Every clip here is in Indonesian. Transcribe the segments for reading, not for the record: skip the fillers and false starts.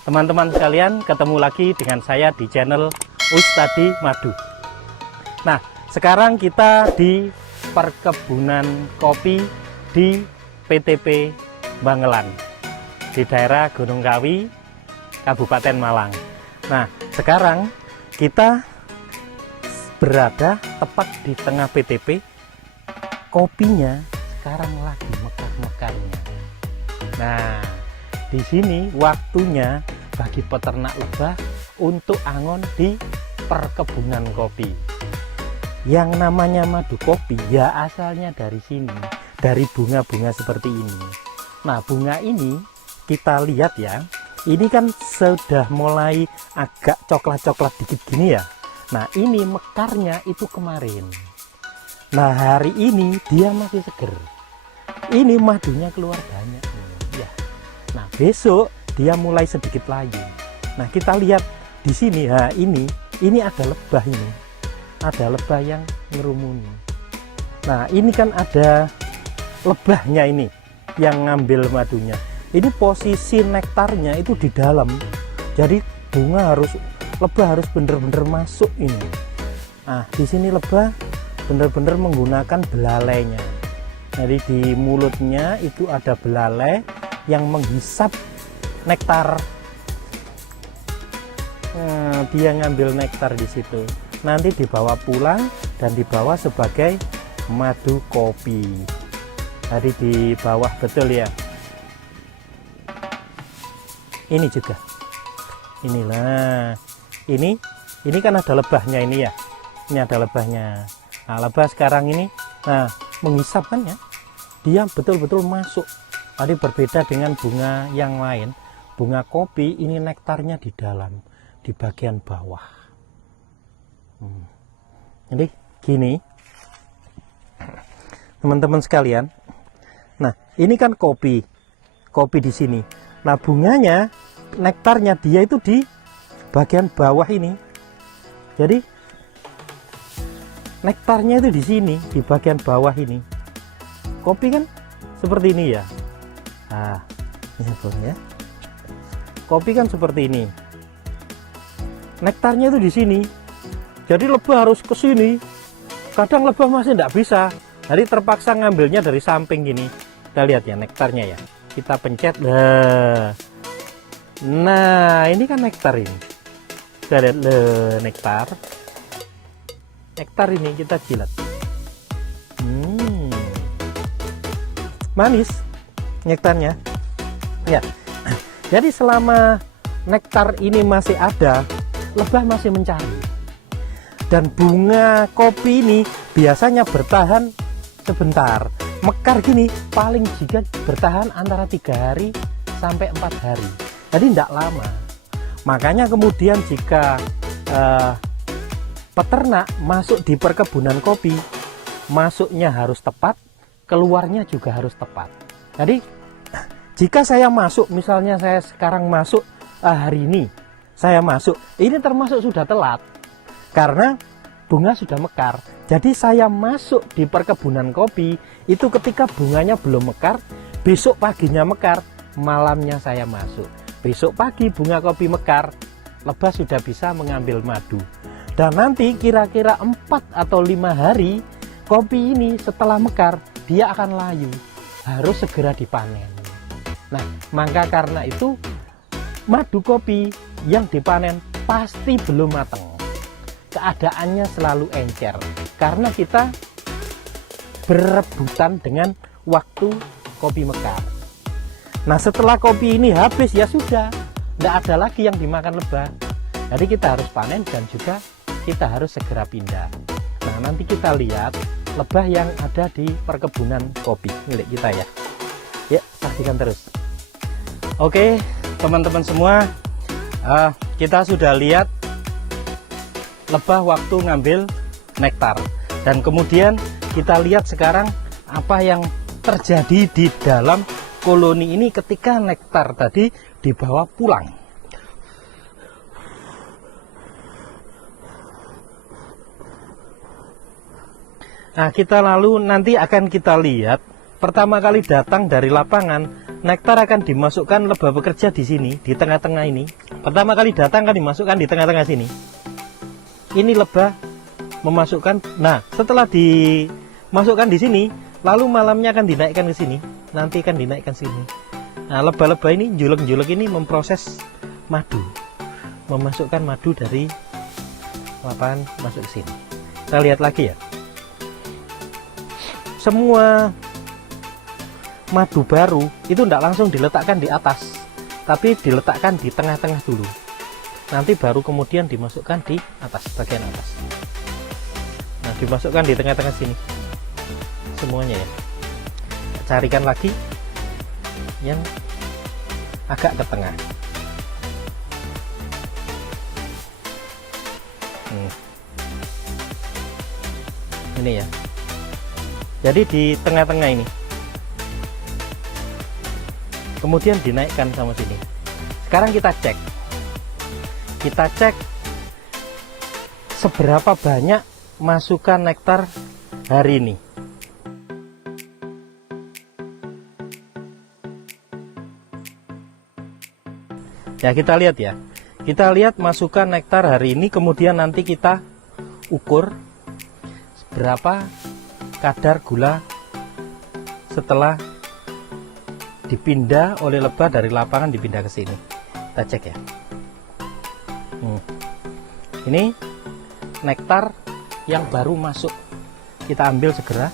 Teman-teman sekalian, ketemu lagi dengan saya di channel Ustadi Madu. Nah, sekarang kita di perkebunan kopi di PTP Bangelan di daerah Gunung Kawi, Kabupaten Malang. Nah, sekarang kita berada tepat di tengah PTP. Kopinya sekarang lagi mekar-mekarnya. Nah, di sini waktunya bagi peternak lebah untuk angon di perkebunan kopi. Yang namanya madu kopi ya asalnya dari sini, dari bunga-bunga seperti ini. Nah, bunga ini kita lihat ya, ini kan sudah mulai agak coklat-coklat dikit gini ya. Nah, ini mekarnya itu kemarin. Nah, hari ini dia masih seger. Ini madunya keluar banyak ya. Nah, besok dia mulai sedikit layu. Nah, kita lihat di sini. Nah, ini ada lebah ini. Ada lebah yang ngerumuni. Nah, ini kan ada lebahnya ini yang ngambil madunya. Ini posisi nektarnya itu di dalam. Jadi lebah harus bener-bener masuk ini. Nah, di sini lebah bener-bener menggunakan belalainya. Jadi di mulutnya itu ada belalai yang menghisap nektar. Nah, dia ngambil nektar di situ. Nanti dibawa pulang dan dibawa sebagai madu kopi. Tadi di bawah betul ya. Ini juga. Inilah. Ini kan ada lebahnya ini ya. Ini ada lebahnya. Nah, lebah sekarang ini menghisap kan ya. Dia betul-betul masuk. Tadi berbeda dengan bunga yang lain. Bunga kopi ini nektarnya di dalam, di bagian bawah. Jadi gini, teman-teman sekalian. Nah, ini kan kopi di sini. Nah, bunganya, nektarnya dia itu di bagian bawah ini. Jadi nektarnya itu di sini, di bagian bawah ini. Kopi kan seperti ini ya. Nah, ini ya. Kopi kan seperti ini. Nektarnya itu di sini. Jadi lebah harus ke sini. Kadang lebah masih tidak bisa. Jadi terpaksa ngambilnya dari samping gini. Kita lihat ya nektarnya ya. Kita pencet. Nah, ini kan nektar ini. Kita lihat nektar. Nektar ini kita jilat. Manis nektarnya. Ya. Jadi selama nektar ini masih ada, lebah masih mencari. Dan bunga kopi ini biasanya bertahan sebentar. Mekar gini paling jika bertahan antara 3 hari sampai 4 hari. Jadi tidak lama. Makanya kemudian jika peternak masuk di perkebunan kopi, masuknya harus tepat, keluarnya juga harus tepat. Jadi jika saya masuk, misalnya saya sekarang masuk hari ini, saya masuk, ini termasuk sudah telat karena bunga sudah mekar. Jadi saya masuk di perkebunan kopi itu ketika bunganya belum mekar, besok paginya mekar, malamnya saya masuk. Besok pagi bunga kopi mekar, lebah sudah bisa mengambil madu. Dan nanti kira-kira 4 atau 5 hari kopi ini setelah mekar dia akan layu, harus segera dipanen. Nah, maka karena itu madu kopi yang dipanen pasti belum matang. Keadaannya selalu encer karena kita berebutan dengan waktu kopi mekar. Nah, setelah kopi ini habis ya sudah, tidak ada lagi yang dimakan lebah. Jadi kita harus panen dan juga kita harus segera pindah. Nah, nanti kita lihat lebah yang ada di perkebunan kopi milik kita ya. Ya, saksikan terus. Oke, teman-teman semua, kita sudah lihat lebah waktu ngambil nektar. Dan kemudian kita lihat sekarang apa yang terjadi di dalam koloni ini ketika nektar tadi dibawa pulang. Nah, kita lalu nanti akan kita lihat pertama kali datang dari lapangan, nektar akan dimasukkan lebah bekerja di sini, di tengah-tengah ini. Pertama kali datang akan dimasukkan di tengah-tengah sini. Ini lebah memasukkan. Nah, setelah dimasukkan di sini, lalu malamnya akan dinaikkan ke sini. Nanti akan dinaikkan sini. Nah, lebah-lebah ini, julek-julek ini memproses madu, memasukkan madu dari lapangan masuk ke sini. Kita lihat lagi ya. Semua madu baru itu tidak langsung diletakkan di atas, tapi diletakkan di tengah-tengah dulu. Nanti baru kemudian dimasukkan di atas, bagian atas. Nah, dimasukkan di tengah-tengah sini semuanya ya. Carikan lagi yang agak ke tengah. Ini ya. Jadi di tengah-tengah ini. Kemudian dinaikkan sama sini. Sekarang kita cek. Kita cek seberapa banyak masukan nektar hari ini. Ya, kita lihat ya. Kita lihat masukan nektar hari ini, kemudian nanti kita ukur berapa kadar gula setelah dipindah oleh lebah dari lapangan, dipindah ke sini. Kita cek ya. Ini nektar yang baru masuk. Kita ambil segera.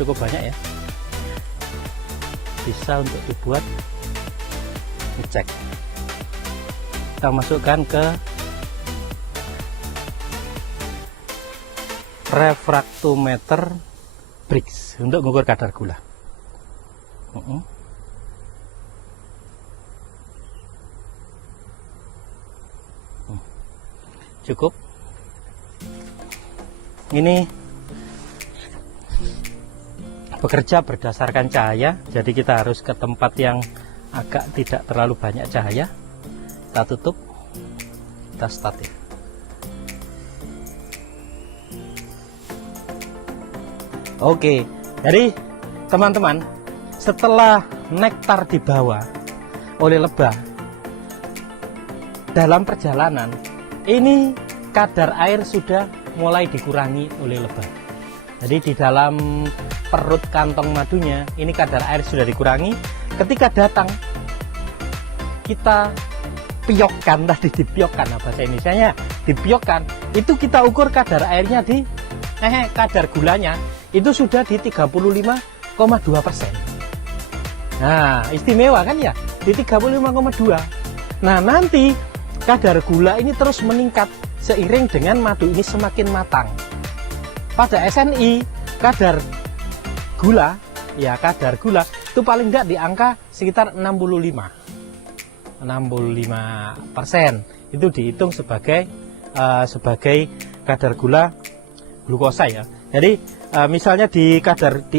Cukup banyak ya, bisa untuk dibuat ngecek. Kita masukkan ke refraktometer Brix untuk mengukur kadar gula. Cukup. Ini bekerja berdasarkan cahaya, jadi kita harus ke tempat yang agak tidak terlalu banyak cahaya. Kita tutup, kita start ya. Oke, jadi teman-teman, setelah nektar dibawa oleh lebah dalam perjalanan, ini kadar air sudah mulai dikurangi oleh lebah. Jadi di dalam perut kantong madunya ini kadar air sudah dikurangi. Ketika datang kita piokkan, tadi dipiokkan, bahasa Indonesianya dipiokkan, itu kita ukur kadar airnya di kadar gulanya itu sudah di 35,2%. Nah, istimewa kan ya, di 35,2. Nah, nanti kadar gula ini terus meningkat seiring dengan madu ini semakin matang. Pada SNI kadar gula itu paling tidak di angka sekitar 65%. Itu dihitung sebagai kadar gula glukosa ya. Jadi misalnya di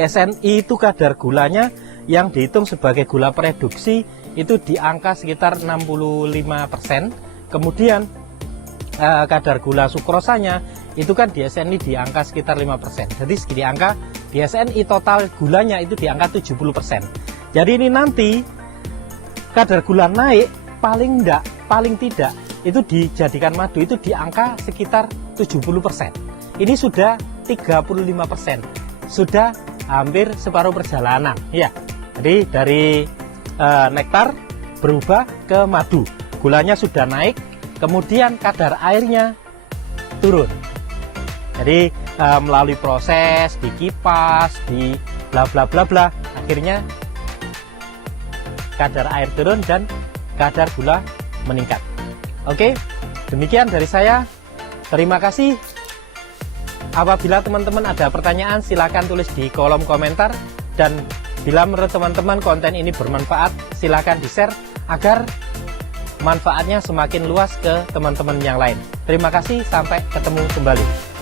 SNI itu kadar gulanya yang dihitung sebagai gula preduksi itu di angka sekitar 65%. Kemudian kadar gula sukrosanya itu kan di SNI di angka sekitar 5%. Jadi di angka di SNI total gulanya itu di angka 70%. Jadi ini nanti kadar gula naik paling tidak itu dijadikan madu itu di angka sekitar 70%. Ini sudah 35%. Sudah hampir separuh perjalanan ya. Jadi dari nektar berubah ke madu. Gulanya sudah naik, kemudian kadar airnya turun. Jadi melalui proses dikipas, di bla bla bla bla, akhirnya kadar air turun dan kadar gula meningkat. Oke, demikian dari saya. Terima kasih. Apabila teman-teman ada pertanyaan, silakan tulis di kolom komentar. Dan bila menurut teman-teman konten ini bermanfaat, silakan di-share agar manfaatnya semakin luas ke teman-teman yang lain. Terima kasih, sampai ketemu kembali.